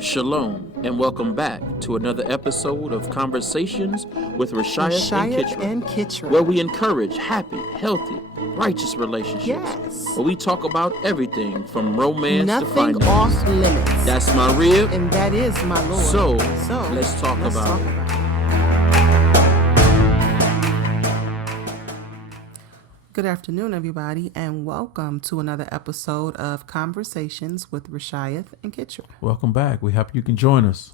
Shalom, and welcome back to another episode of Conversations with Rashayat and Kitra, where we encourage happy, healthy, righteous relationships. Yes. Where we talk about everything from romance Nothing to finance. off limits. That's my rib. And that is my Lord. So let's talk about it. Good afternoon, everybody, and welcome to another episode of Conversations with Rashayat and Kitra. Welcome back. We hope you can join us.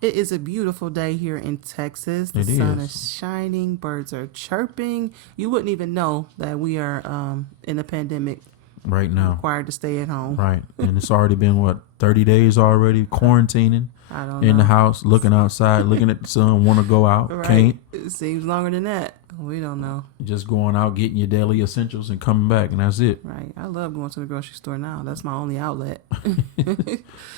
It is a beautiful day here in Texas. The sun is shining, birds are chirping. You wouldn't even know that we are in a pandemic right now. Required to stay at home. Right. And it's already been, 30 days already quarantining I don't know. in the house, looking outside, looking at the sun, want to go out, right. Can't. It seems longer than that. We don't know. Just going out, getting your daily essentials and coming back, and that's it. Right. I love going to the grocery store now. That's my only outlet.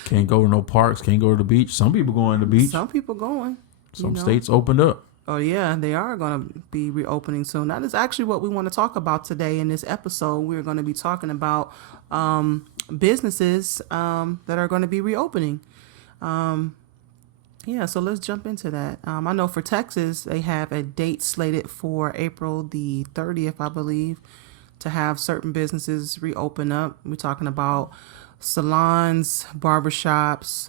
Can't go to no parks, can't go to the beach. Some people going to the beach. Some people going. Some states opened up. Oh, yeah, they are going to be reopening soon. That is actually what we want to talk about today in this episode. We're going to be talking about businesses that are going to be reopening. Yeah, so let's jump into that. I know for Texas, they have a date slated for April the 30th, I believe, to have certain businesses reopen up. We're talking about salons, barbershops,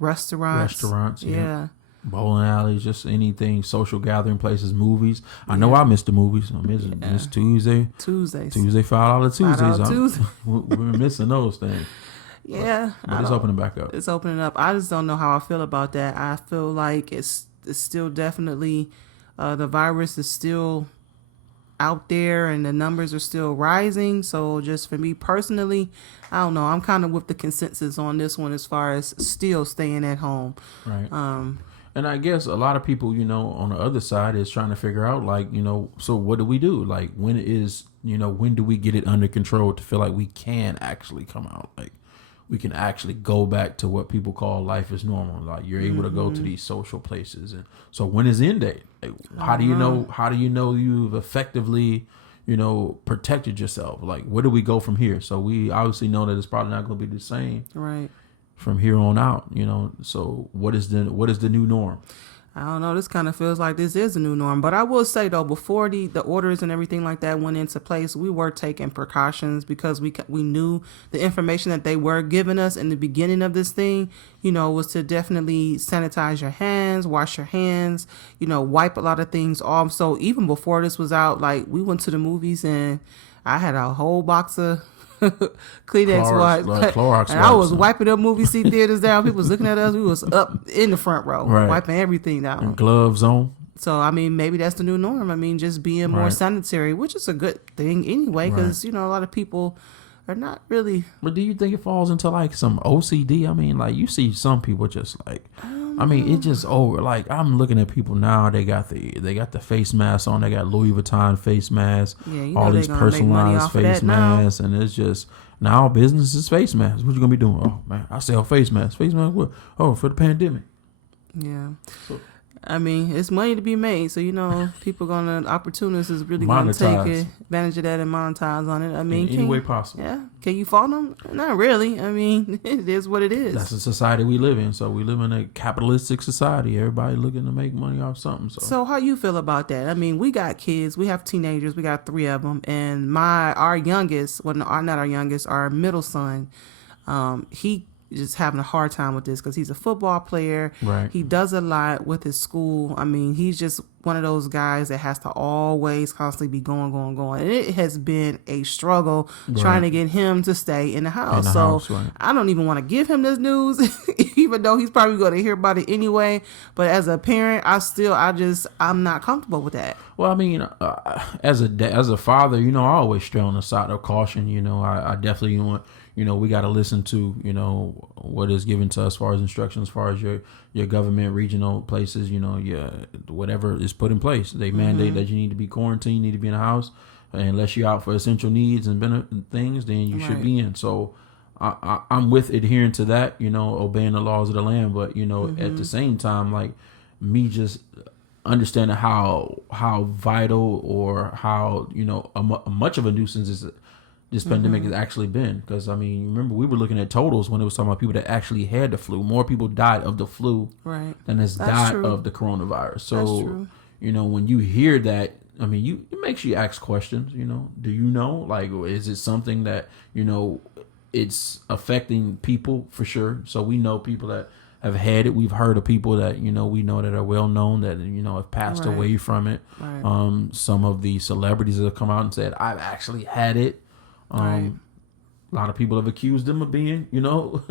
restaurants. Yeah. Bowling alleys, just anything, social gathering places, movies. I know I missed the movies. I missed Tuesday. Tuesdays. Tuesday, $5 Tuesdays. Tuesday. We're missing those things. Yeah. But it's opening back up. It's opening up. I just don't know how I feel about that. I feel like it's still definitely, the virus is still out there and the numbers are still rising. So just for me personally, I don't know. I'm kind of with the consensus on this one as far as still staying at home. Right. And I guess a lot of people, on the other side is trying to figure out, so what do we do? Like, when do we get it under control to feel like we can actually come out? Like, we can actually go back to what people call life is normal. Like, you're able to go to these social places. And so when is end date? Like, how do you know you've effectively, protected yourself? Like, where do we go from here? So we obviously know that it's probably not going to be the same. Right. From here on out, so what is the new norm? I don't know. This kind of feels like this is a new norm. But I will say, though, before the orders and everything like that went into place, we were taking precautions because we knew the information that they were giving us in the beginning of this thing, was to definitely sanitize your hands, wash your hands, wipe a lot of things off. So even before this was out, like, we went to the movies and I had a whole box of Kleenex wipes. And I was wiping up movie seat theaters down. People was looking at us. We was up in the front row, wiping everything down. And gloves on. So, I mean, maybe that's the new norm. I mean, just being more sanitary, which is a good thing anyway, because, a lot of people are not really. But do you think it falls into like some OCD? I mean, like, you see some people just like, it just over. Like, I'm looking at people now. They got the face mask on. They got Louis Vuitton face masks. Yeah, all these personalized face masks, and it's just now business is face masks. What you gonna be doing? Oh man, I sell face masks. Face masks what? Oh, for the pandemic. Yeah. So, I mean, it's money to be made. So, people opportunists is really going to take advantage of that and monetize on it. I mean, in any way possible. Yeah. Can you fault them? Not really. I mean, it is what it is. That's the society we live in. So we live in a capitalistic society. Everybody looking to make money off something. So how you feel about that? I mean, we got kids. We have teenagers. We got 3 of them. And our youngest, not our youngest, our middle son, he just having a hard time with this because he's a football player. Right. He does a lot with his school. I mean, he's just one of those guys that has to always constantly be going. And it has been a struggle trying to get him to stay in the house. I don't even want to give him this news, even though he's probably going to hear about it anyway. But as a parent, I'm not comfortable with that. Well, I mean, as a father, I always stray on the side of caution. I definitely want. We got to listen to, what is given to us as far as instructions, as far as your government, regional places, whatever is put in place. They mandate that you need to be quarantined, need to be in the house. Unless you're out for essential needs and things, then you should be in. So I'm with adhering to that, obeying the laws of the land. But, at the same time, like me just understanding how vital or how, much of a nuisance is this pandemic has actually been. Because, I mean, remember, we were looking at totals when it was talking about people that actually had the flu. More people died of the flu than has died of the coronavirus. So, you know, when you hear that, I mean, it makes you ask questions, you know. Do you know? Like, is it something that, you know, it's affecting people for sure? So we know people that have had it. We've heard of people that, you know, we know that are well known that, you know, have passed away from it. Some of the celebrities that have come out and said, I've actually had it. A lot of people have accused them of being, you know,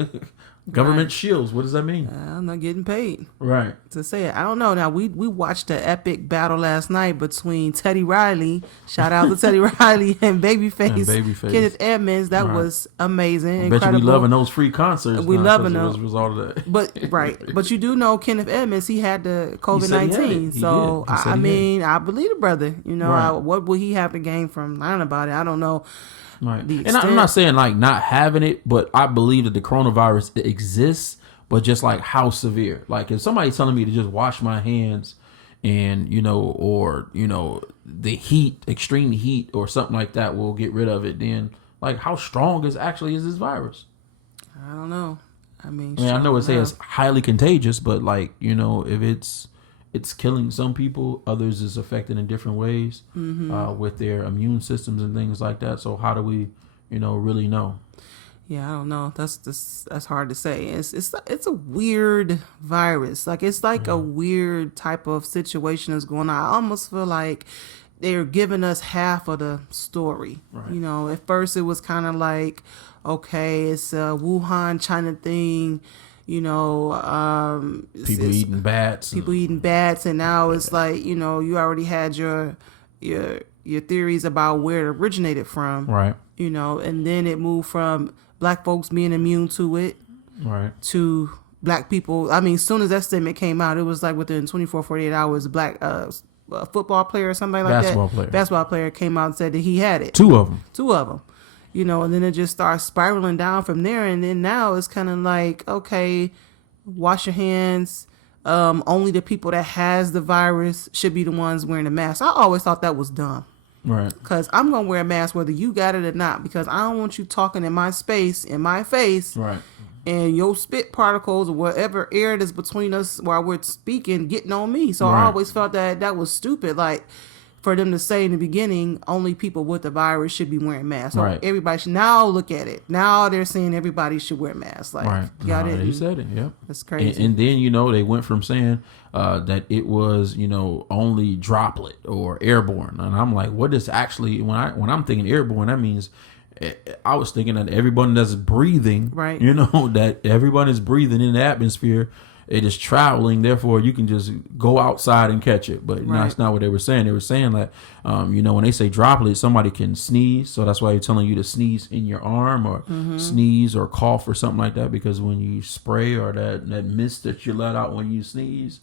government shills. What does that mean? I'm not getting paid. Right. To say it. I don't know. Now, we watched the epic battle last night between Teddy Riley, shout out to Teddy Riley, and Babyface Kenneth Edmonds. That was amazing. I bet you we loving those free concerts. We loving them. As a result of that. But you do know Kenneth Edmonds, he had the COVID-19. So, I mean, I believe the brother. You know, what will he have to gain from lying about it? I don't know. Right. And I'm not saying like not having it, but I believe that the coronavirus exists, but just like how severe. Like if somebody's telling me to just wash my hands and, you know, or, you know, the heat, extreme heat or something like that will get rid of it, then like how strong is this virus? I don't know. I mean, I know it says highly contagious, but like, you know, if it's killing some people, others is affected in different ways with their immune systems and things like that. So how do we, you know, really know? Yeah, I don't know. That's hard to say. It's a weird virus. Like it's like a weird type of situation that's going on. I almost feel like they're giving us half of the story. Right. You know, at first it was kind of like, okay, it's a Wuhan, China thing. You know, people eating bats, and now it's like, you know, you already had your theories about where it originated from, right? You know, and then it moved from black folks being immune to it, right, to black people. I mean, as soon as that statement came out, it was like within 24, 48 hours, a black football player or somebody like basketball player came out and said that he had it. Two of them. You know, and then it just starts spiraling down from there. And then now it's kind of like, okay, wash your hands. Only the people that has the virus should be the ones wearing the mask. I always thought that was dumb. Right. Because I'm going to wear a mask whether you got it or not. Because I don't want you talking in my space, in my face. Right. And your spit particles or whatever air it is between us while we're speaking getting on me. So I always felt that was stupid. Like, for them to say in the beginning, only people with the virus should be wearing masks. So everybody should now look at it. Now they're saying everybody should wear masks. Like, they said it. Yep. That's crazy. And then, you know, they went from saying that it was, you know, only droplet or airborne. And I'm like, what is actually, when I'm thinking airborne, that means I was thinking that everyone that's breathing, you know, that everyone is breathing in the atmosphere. It is traveling, therefore you can just go outside and catch it. But that's not what they were saying. They were saying that, you know, when they say droplet, somebody can sneeze. So that's why they're telling you to sneeze in your arm or sneeze or cough or something like that. Because when you spray or that mist that you let out when you sneeze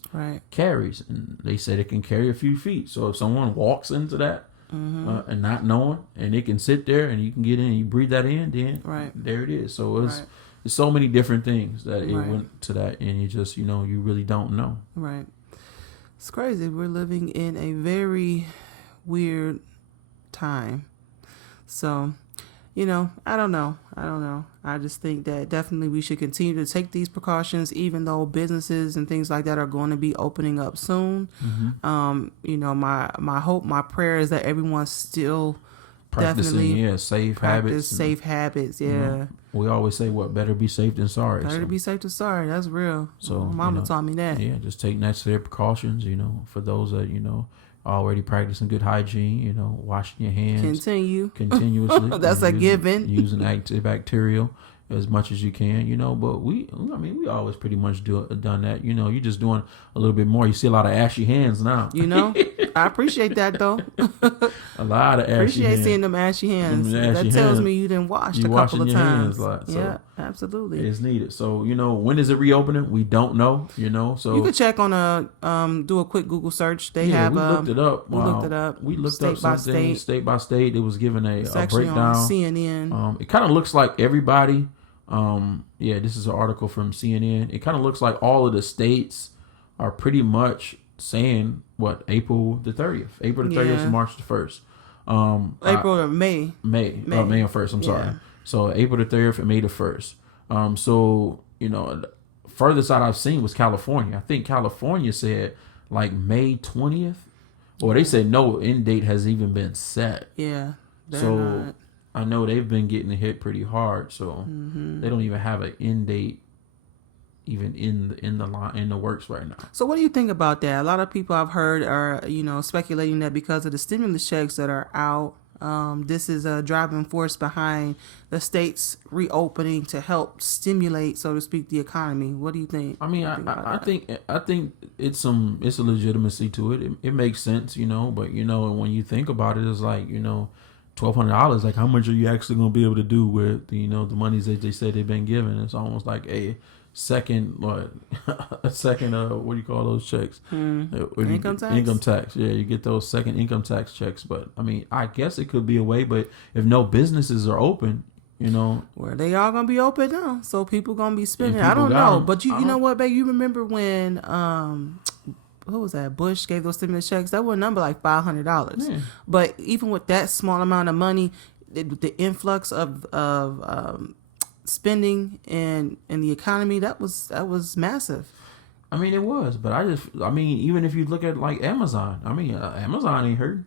carries. And they said it can carry a few feet. So if someone walks into that and not knowing, and it can sit there and you can get in and you breathe that in, then there it is. So it's... There's so many different things that it went to that, and you just, you know, you really don't know. Right. It's crazy. We're living in a very weird time. So, you know, I don't know. I just think that definitely we should continue to take these precautions, even though businesses and things like that are going to be opening up soon. You know, my hope, my prayer is that everyone's still practicing safe habits. Safe habits, You know, we always say, what, better be safe than sorry. Better be safe than sorry. That's real. So Mama taught me that. Yeah, just take necessary precautions, you know, for those that, you know, already practicing good hygiene, you know, washing your hands. Continuously. That's a given. Using antibacterial as much as you can, you know, but we always pretty much done that. You know, you're just doing a little bit more. You see a lot of ashy hands now. You know, I appreciate that though. A lot of ashy appreciate seeing them ashy hands. That tells me you didn't wash a couple of times. Yeah, absolutely. It's needed. So, you know, when is it reopening? We don't know, you know, so. You could check on do a quick Google search. They have, we looked it up. We looked up something state by state. It was given a breakdown. On CNN. It kind of looks like everybody. This is an article from CNN. It kind of looks like all of the states are pretty much saying April the 30th to March the 1st. April or May. May 1st. I'm sorry. So April the 3rd and May the 1st. So furthest out I've seen was California. I think California said like May 20th, or they said no end date has even been set. Yeah. So not. I know they've been getting hit pretty hard. So they don't even have an end date even in the works right now. So what do you think about that? A lot of people I've heard are speculating that because of the stimulus checks that are out, this is a driving force behind the states reopening to help stimulate, so to speak, the economy. What do you think? I mean, I think it's a legitimacy to it. It makes sense, but when you think about it, it's like $1,200. Like, how much are you actually going to be able to do with the monies that they say they've been given? It's almost like a second what do you call those checks? Income tax. Yeah, you get those second income tax checks. But I mean, I guess it could be a way, but if no businesses are open, where they all gonna be open now, so people gonna be spending. I don't know, but you know what, babe, you remember when who was that? Bush gave those stimulus checks. That was a number like $500. Yeah. But even with that small amount of money, the influx of spending in the economy, that was massive. I mean, it was, but even if you look at like Amazon, Amazon ain't hurt.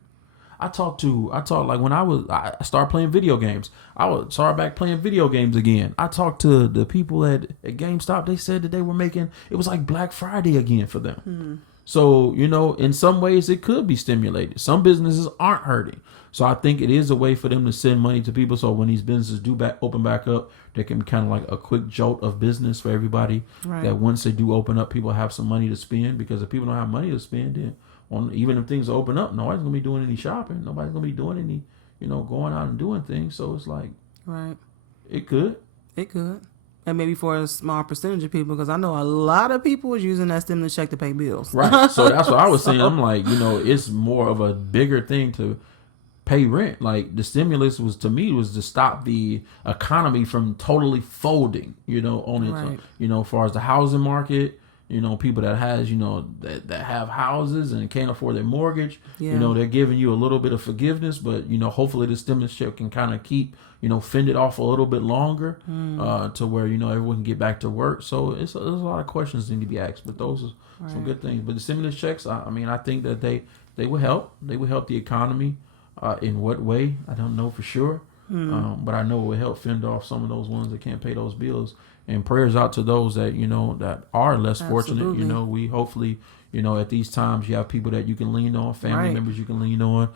I talked like when I started playing video games. I started back playing video games again. I talked to the people at GameStop. They said that they were making, it was like Black Friday again for them. So, in some ways it could be stimulated. Some businesses aren't hurting. So I think it is a way for them to send money to people. So when these businesses do open back up, there can be kind of like a quick jolt of business for everybody. Right. That once they do open up, people have some money to spend. Because if people don't have money to spend, then even if things open up, nobody's going to be doing any shopping. Nobody's going to be doing any, going out and doing things. So it's like, right. It could. And maybe for a small percentage of people, because I know a lot of people was using that stimulus check to pay bills. Right. So that's what I was saying. I'm like, it's more of a bigger thing to pay rent. Like the stimulus was to stop the economy from totally folding, on its right. As far as the housing market, people that has, that have houses and can't afford their mortgage, they're giving you a little bit of forgiveness, but, hopefully the stimulus check can kind of keep, fend it off a little bit longer, to where, everyone can get back to work. So there's a lot of questions that need to be asked, but those are some good things. But the stimulus checks, I think that they will help. They will help the economy. In what way? I don't know for sure. But I know it will help fend off some of those ones that can't pay those bills. And prayers out to those that, that are less fortunate. We hopefully, at these times you have people that you can lean on, family members you can lean on,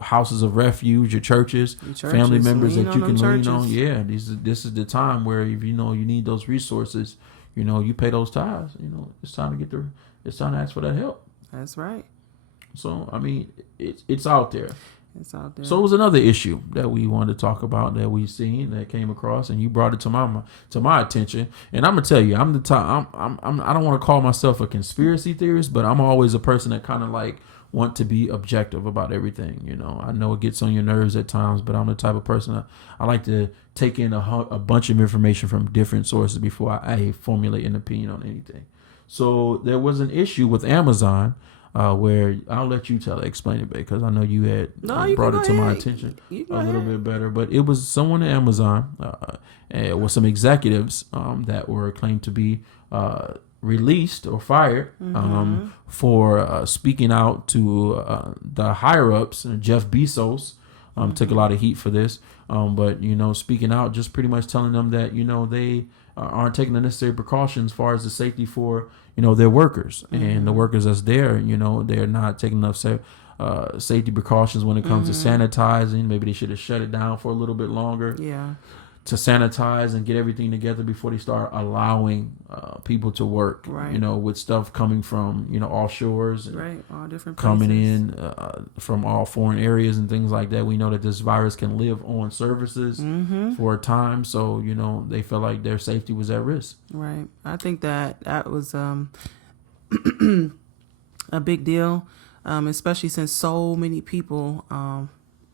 houses of refuge, your churches, family members that you can lean on. Yeah, this is the time where if you need those resources, you pay those tithes. It's time to it's time to ask for that help. That's right. So I mean, it's out there. It's out there. So it was another issue that we wanted to talk about that we seen that came across, and you brought it to my attention. And I'm gonna tell you, I'm the type. I don't want to call myself a conspiracy theorist, but I'm always a person that kind of like want to be objective about everything. I know it gets on your nerves at times, but I'm the type of person that I like to take in a bunch of information from different sources before I formulate an opinion on anything. So there was an issue with Amazon. Where I'll let you explain it, because I know you had brought it to my attention a little bit better. But it was someone at Amazon, with some executives that were claimed to be released or fired for speaking out to the higher ups. And Jeff Bezos took a lot of heat for this, but speaking out, just pretty much telling them that they aren't taking the necessary precautions as far as the safety for their workers and the workers that's there. They're not taking enough safety precautions when it comes to sanitizing. Maybe they should have shut it down for a little bit longer. Yeah. To sanitize and get everything together before they start allowing people to work. Right. With stuff coming from offshores. Right. All different places. Coming in from all foreign areas and things like that. We know that this virus can live on services for a time, so they felt like their safety was at risk. Right. I think that was a big deal, especially since so many people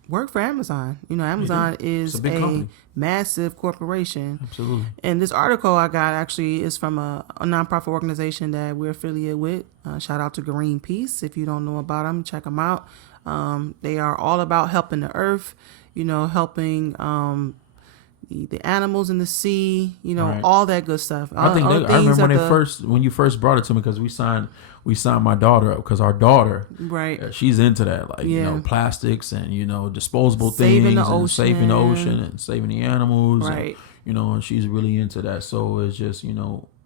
work for Amazon. Amazon is a massive corporation. Absolutely. And this article I got actually is from a nonprofit organization that we're affiliated with. Shout out to Greenpeace. If you don't know about them, check them out. They are all about helping the earth, helping the animals in the sea, Right. all that good stuff. I think I remember when you first brought it to me, because we signed my daughter up, because our daughter, right, she's into that, like plastics and disposable saving things, and saving the ocean ocean and saving the animals, right? And she's really into that. So it's just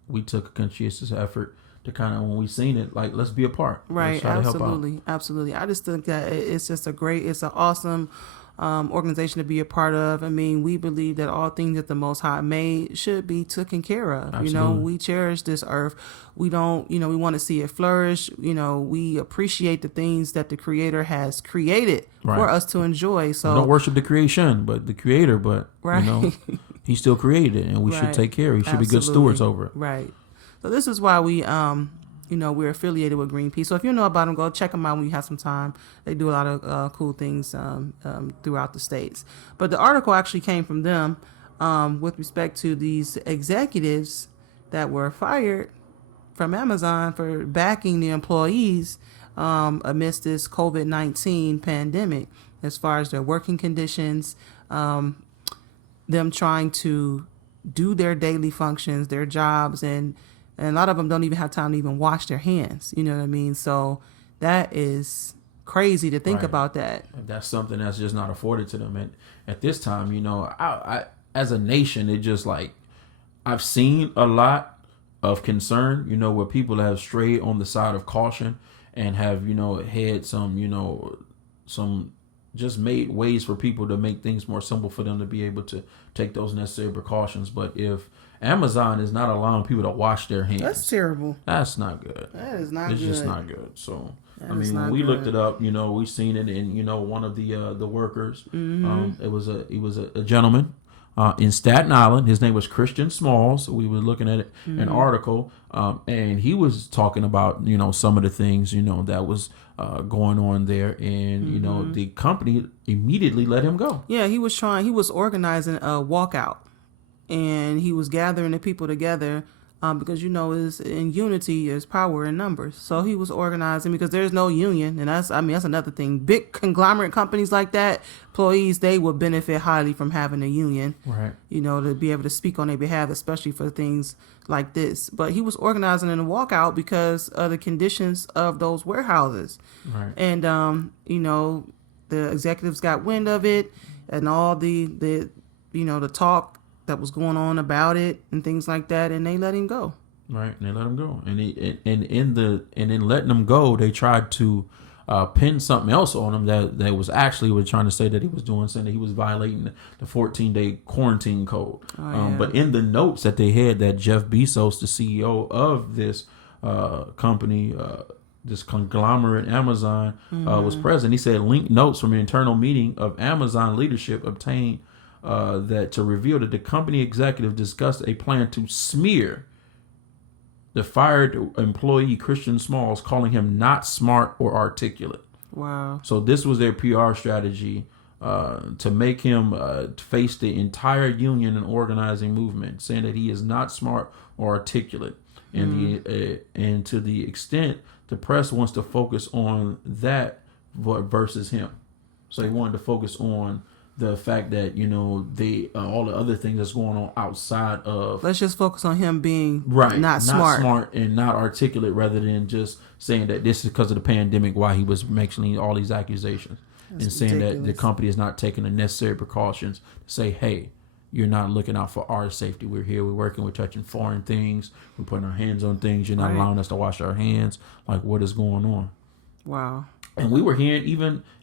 we took a conscientious effort to kind of, when we seen it, like, let's be a part, right? Absolutely. I just think that it's just it's an awesome organization to be a part of. I mean, we believe that all things that the Most High made should be taken care of. Absolutely. We cherish this earth. We don't, we want to see it flourish. We appreciate the things that the Creator has created for us to enjoy. So we don't worship the creation, but the Creator. But right. He still created it, and we should take care of it. We should be good stewards over it. Right. So this is why we we're affiliated with Greenpeace. So if you know about them, go check them out when you have some time. They do a lot of cool things throughout the states. But the article actually came from them with respect to these executives that were fired from Amazon for backing the employees amidst this COVID-19 pandemic, as far as their working conditions, them trying to do their daily functions, their jobs, and a lot of them don't even have time to even wash their hands. You know what I mean? So that is crazy to think about that. That's something that's just not afforded to them. And at this time, I as a nation, it just like, I've seen a lot of concern, where people have strayed on the side of caution and have, had some just made ways for people to make things more simple for them to be able to take those necessary precautions. But if Amazon is not allowing people to wash their hands, that's terrible. That's not good. That is not it's good. It's just not good. So when we looked it up, we seen it in one of the workers. Mm-hmm. It was a gentleman in Staten Island. His name was Christian Smalls. We were looking at it, an article, and he was talking about some of the things that was going on there, and the company immediately let him go. Yeah, he was organizing a walkout, and he was gathering the people together because is in unity is power in numbers. So he was organizing because there's no union, and that's another thing. Big conglomerate companies like that, employees, they would benefit highly from having a union, right? To be able to speak on their behalf, especially for things like this. But he was organizing in a walkout because of the conditions of those warehouses, right? And the executives got wind of it, and all the talk that was going on about it and things like that, and they let him go. Right, and they let him go, and in letting him go, they tried to pin something else on him that was actually trying to say that he was doing, saying that he was violating the 14-day quarantine code. But in the notes that they had, that Jeff Bezos, the CEO of this company, this conglomerate Amazon, was present. He said linked notes from an internal meeting of Amazon leadership obtained that to reveal that the company executive discussed a plan to smear the fired employee Christian Smalls, calling him not smart or articulate. Wow. So this was their PR strategy to make him face the entire union and organizing movement, saying that he is not smart or articulate. And to the extent the press wants to focus on that versus him. So they wanted to focus on the fact that, they all the other things that's going on outside of. Let's just focus on him being not smart and not articulate, rather than just saying that this is because of the pandemic why he was making all these accusations. That's and saying ridiculous. That the company is not taking the necessary precautions to say, hey, you're not looking out for our safety. We're here, we're working, we're touching foreign things, we're putting our hands on things, you're not allowing us to wash our hands. Like, what is going on? Wow. And we were hearing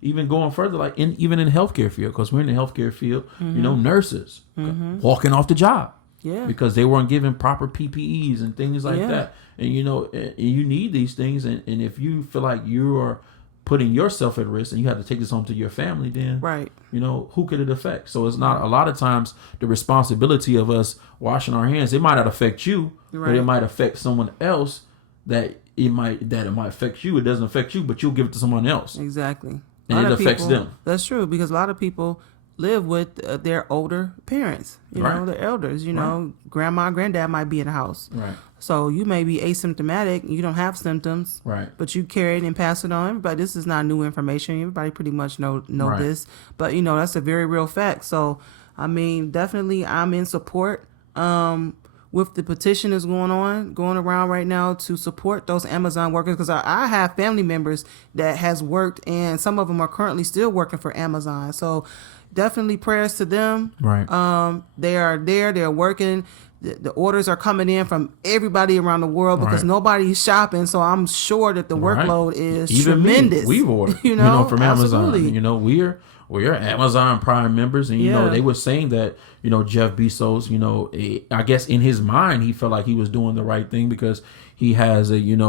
even going further, like even in the healthcare field, because we're in the healthcare field, nurses walking off the job, because they weren't given proper PPEs and things like that. And you need these things, and if you feel like you are putting yourself at risk and you have to take this home to your family, then who could it affect? So it's not, a lot of times the responsibility of us washing our hands, it might not affect you, but it might affect someone else that it might affect you. It doesn't affect you, but you'll give it to someone else. Exactly. And it affects them. That's true, because a lot of people live with their older parents, their elders, grandma, granddad might be in the house. Right. So you may be asymptomatic, you don't have symptoms, right? But you carry it and pass it on. Everybody, this is not new information. Everybody pretty much know right. this, but that's a very real fact. So, I mean, definitely, I'm in support. With the petition is going around right now to support those Amazon workers, because I have family members that has worked, and some of them are currently still working for Amazon. So, definitely prayers to them. Right. They are there. They're working. The orders are coming in from everybody around the world because right. nobody's shopping. So I'm sure that the workload right. is Even tremendous. We've ordered, from Absolutely. Amazon. We're Amazon Prime members, and they were saying that Jeff Bezos, I guess in his mind he felt like he was doing the right thing because he has an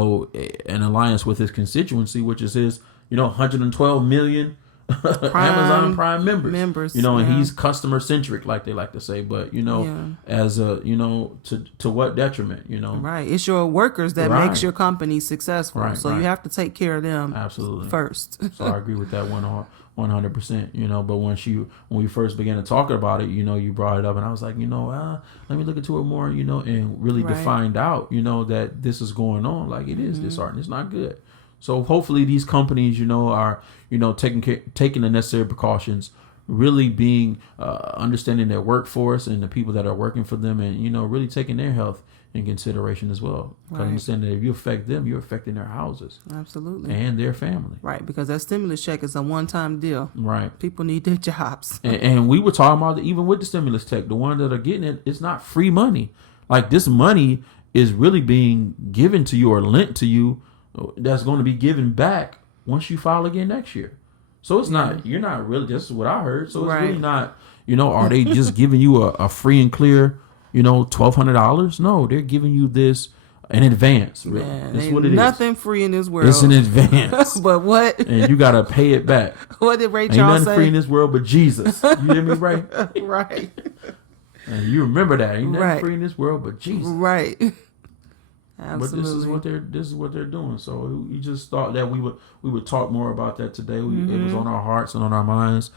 alliance with his constituency, which is his 112 million. Amazon Prime members, and he's customer centric, like they like to say, but as a to what detriment, right? It's your workers that right. makes your company successful, right, so right. you have to take care of them absolutely first. So I agree with that 100%, but when we first began to talk about it, you brought it up, and I was like, let me look into it more, and really right. find out, that this is going on, like it is disheartening, it's not good. So hopefully these companies, are, taking the necessary precautions, really being understanding their workforce and the people that are working for them, and really taking their health in consideration as well. Because right. understand that if you affect them, you're affecting their houses, absolutely, and their family, right? Because that stimulus check is a one-time deal, right? People need their jobs, and we were talking about even with the stimulus check, the ones that are getting it, it's not free money. Like this money is really being given to you or lent to you. That's going to be given back once you file again next year. So it's not, you're not really, this is what I heard. So it's right. really not, are they just giving you a free and clear, $1,200? No, they're giving you this in advance. Really. That's what it is. Nothing free in this world. It's in advance. But what? And you got to pay it back. What did Ray Ain't Charles nothing say? free in this world but Jesus. You hear me, Ray? Right. And you remember that. Ain't nothing right. free in this world but Jesus. Right. Absolutely. But this is what they're doing. So we just thought that we would talk more about that today. It was on our hearts and on our minds,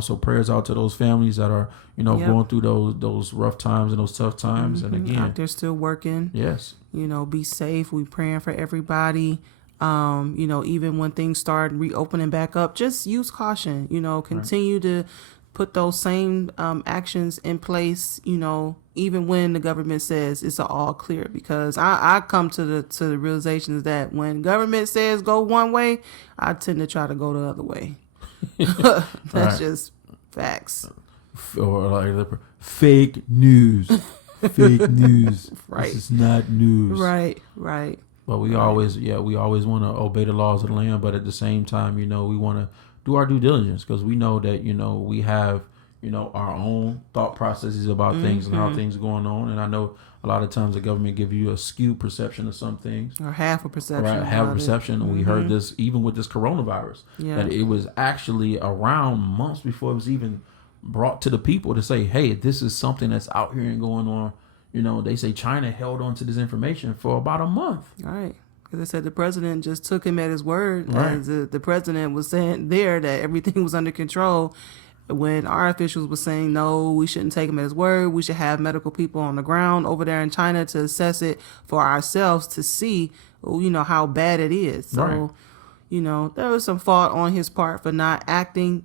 So prayers out to those families that are, going through those rough times and those tough times. And again, out there still working. Yes. Be safe. We praying for everybody. Even when things start reopening back up, just use caution. Continue right. to put those same actions in place, even when the government says it's all clear, because I come to the realization that when government says go one way, I tend to try to go the other way. That's right. just facts. Or like fake news. Fake news. Right. This is not news. Right. But we always want to obey the laws of the land, but at the same time, we want to do our due diligence, because we know that we have our own thought processes about things and how things are going on. And I know a lot of times the government give you a skewed perception of some things, or half a perception. Right, half a perception. And we heard this even with this coronavirus, that it was actually around months before it was even brought to the people to say, hey, this is something that's out here and going on. They say China held on to this information for about a month. All right. Because they said the president just took him at his word. Right. As the president was saying there that everything was under control, when our officials were saying, no, we shouldn't take him at his word. We should have medical people on the ground over there in China to assess it for ourselves to see, how bad it is. So, right. There was some fault on his part for not acting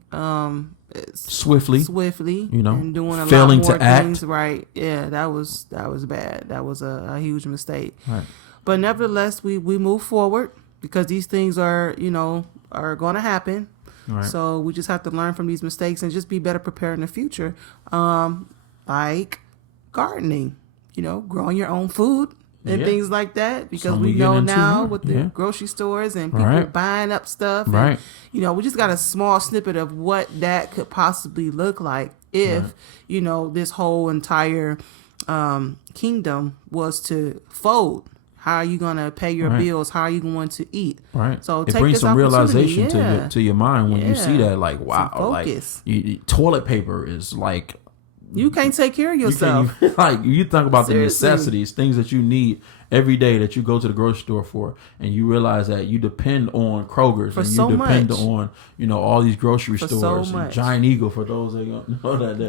swiftly, and doing a failing lot more to act. things. Right. Yeah, that was bad. That was a huge mistake. Right. But nevertheless, we move forward because these things are going to happen. Right. So we just have to learn from these mistakes and just be better prepared in the future. Like gardening, growing your own food and things like that, because we know now with the grocery stores and people buying up stuff. Right. And, we just got a small snippet of what that could possibly look like if, this whole entire kingdom was to fold. How are you going to pay your bills? How are you going to eat? Right. So it take brings this some realization yeah. to your mind when you see that, like, wow, like focus. Toilet paper is like You can't take care of yourself. Like you think about Seriously. the necessities, things that you need every day that you go to the grocery store for, and you realize that you depend on Kroger's and you depend on all these grocery stores. And Giant Eagle, for those that don't know that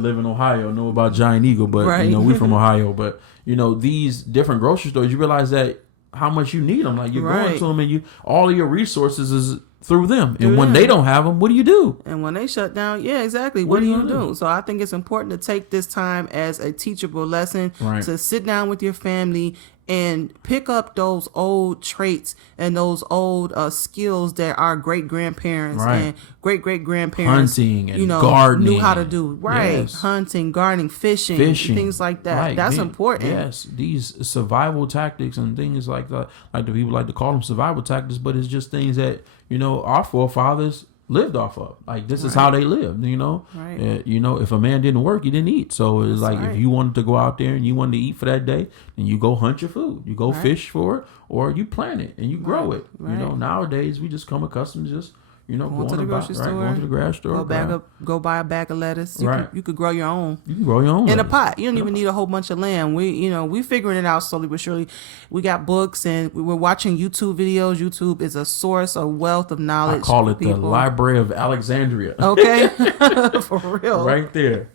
live in Ohio, know about Giant Eagle, but we from Ohio. But these different grocery stores, you realize that how much you need them. Like you're going to them, and all of your resources is through them. And when they don't have them, what do you do? And when they shut down, exactly. What do you do? So I think it's important to take this time as a teachable lesson to sit down with your family and pick up those old traits and those old skills that our great grandparents and great grandparents, hunting and gardening, knew how to do. Hunting, gardening, fishing, things like that. That's important. Yes, these survival tactics and things like that. Like the people like to call them survival tactics, but it's just things that our forefathers lived off of. Like this is how they lived. If a man didn't work, he didn't eat. So it's if you wanted to go out there and you wanted to eat for that day, then you go hunt your food, you go fish for it, or you plant it and you grow it. Nowadays we just come accustomed to just going to the grocery store, going to the grocery store, go buy a bag of lettuce. You could grow your own. You can grow your own in a pot. You don't even need a whole bunch of land. We figuring it out slowly but surely. We got books and we're watching YouTube videos. YouTube is a source of wealth of knowledge. I call it the Library of Alexandria. Okay, for real, right there.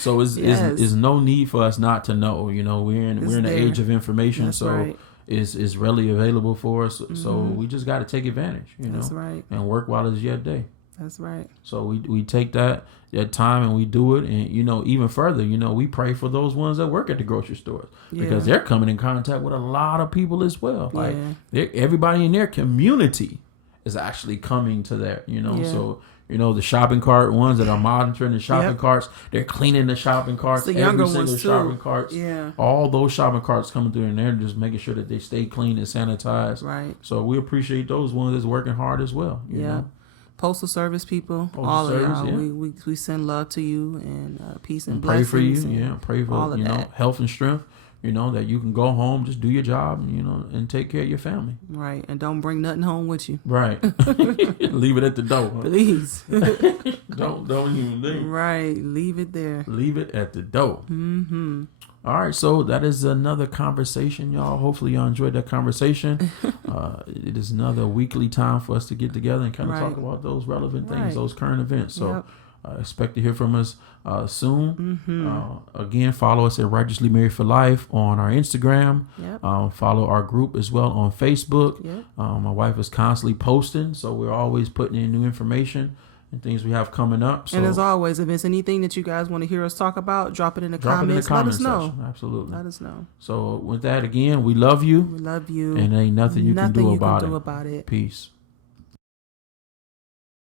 So it's no need for us not to know. We're in the age of information. That's so. Is readily available for us, so we just got to take advantage, That's right. and work while it's yet day. That's right. So we take that time and we do it, and even further, we pray for those ones that work at the grocery stores because they're coming in contact with a lot of people as well. Like everybody in their community is actually coming to that, so. The shopping cart ones that are monitoring the shopping carts, they're cleaning the shopping carts. It's the younger every single ones shopping too. carts. Yeah. All those shopping carts coming through and they're just making sure that they stay clean and sanitized. Right. So we appreciate those ones that's working hard as well. You know? Postal service people, all of y'all. We send love to you and peace and blessings. Pray for you. Pray for all of that. Health and strength. That you can go home, just do your job, and take care of your family. Right. And don't bring nothing home with you. Right. Leave it at the door. Huh? Please. Don't even leave. Right. Leave it there. Leave it at the door. Mm-hmm. All right. So that is another conversation, y'all. Hopefully y'all enjoyed that conversation. It is another weekly time for us to get together and kind of talk about those relevant things, those current events. So expect to hear from us soon. Mm-hmm. Again, follow us at Righteously Married for Life on our Instagram. Follow our group as well on Facebook. My wife is constantly posting, so we're always putting in new information and things we have coming up. So, and as always, if there's anything that you guys want to hear us talk about, drop it in the comments. Let us know. Absolutely. Let us know. So with that, again, we love you. We love you. And ain't nothing you can do about it. Peace.